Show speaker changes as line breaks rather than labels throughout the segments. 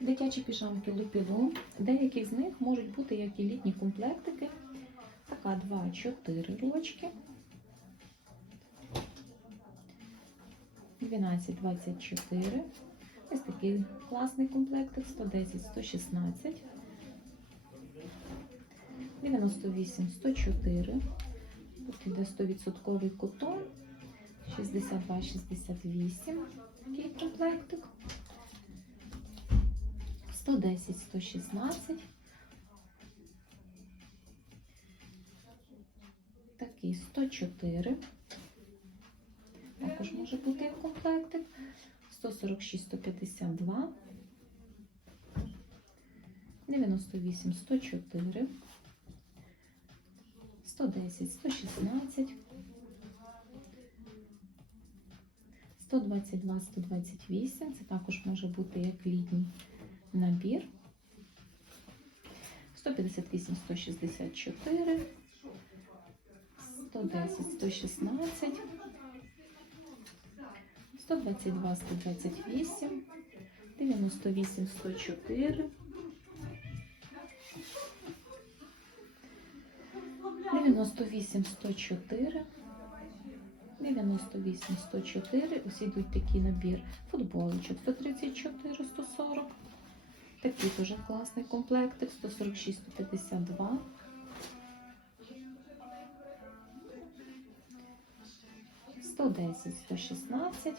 Дитячі піжамки Лупілу. Деякі з них можуть бути як і літні комплектики. Така 2-4 рочки. 12-24. Ось такий класний комплектик 110-116. 98-104. Тут іде 100% котон. 62-68. Такий комплектик. 110-116. Такий 104. Також може бути комплектик. 146-152. 98-104. 110-116. 122-128. Це також може бути як літній набір. 158-164. 110-116. 122-128. 98-104. 98-104. 98-104. Ось йдуть такий набір футболочок 134, 140. Такий дуже класний комплектик 146, 152. Сто десять, сто шістнадцять.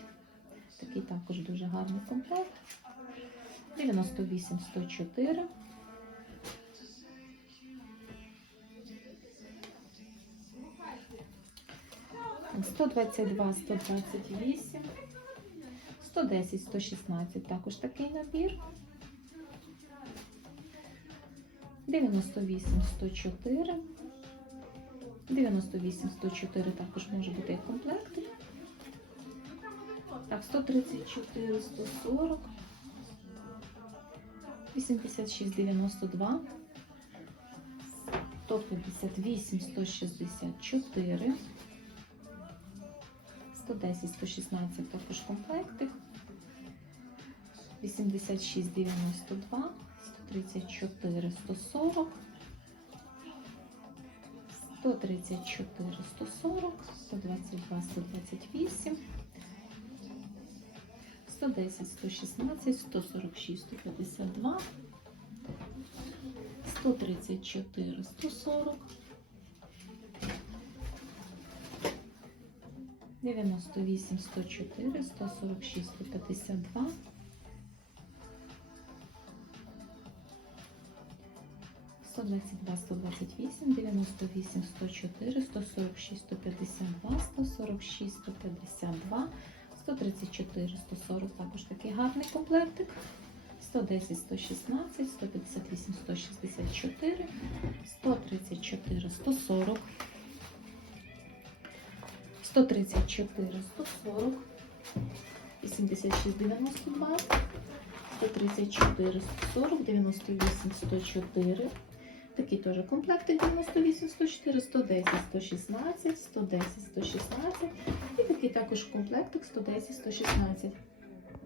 Такий також дуже гарний комплект. 98, 104. Сто двадцять два, сто двадцять вісім, сто десять, сто шістнадцять. Також такий набір. 98, 104. 98, 104 також може бути як комплекти. Так, 134, 140. 86, 92. 158, 164. 110, 116 також комплекти. 86, 92. 134, 140. 134, 140, 122, 128, 110, 116, 146, 152, 134, 140, 98, 104, 146, 152, 122, 128, 98, 104, 146, 152, 146, 152, 134, 140, також такий гарний комплектик. 110, 116, 158, 164, 134, 140, 134, 140, 86, 92, 134, 140, 98, 104. Такий теж комплекти 98, 104, 110, 116, 110, 116. І такий також комплектик 110, 116.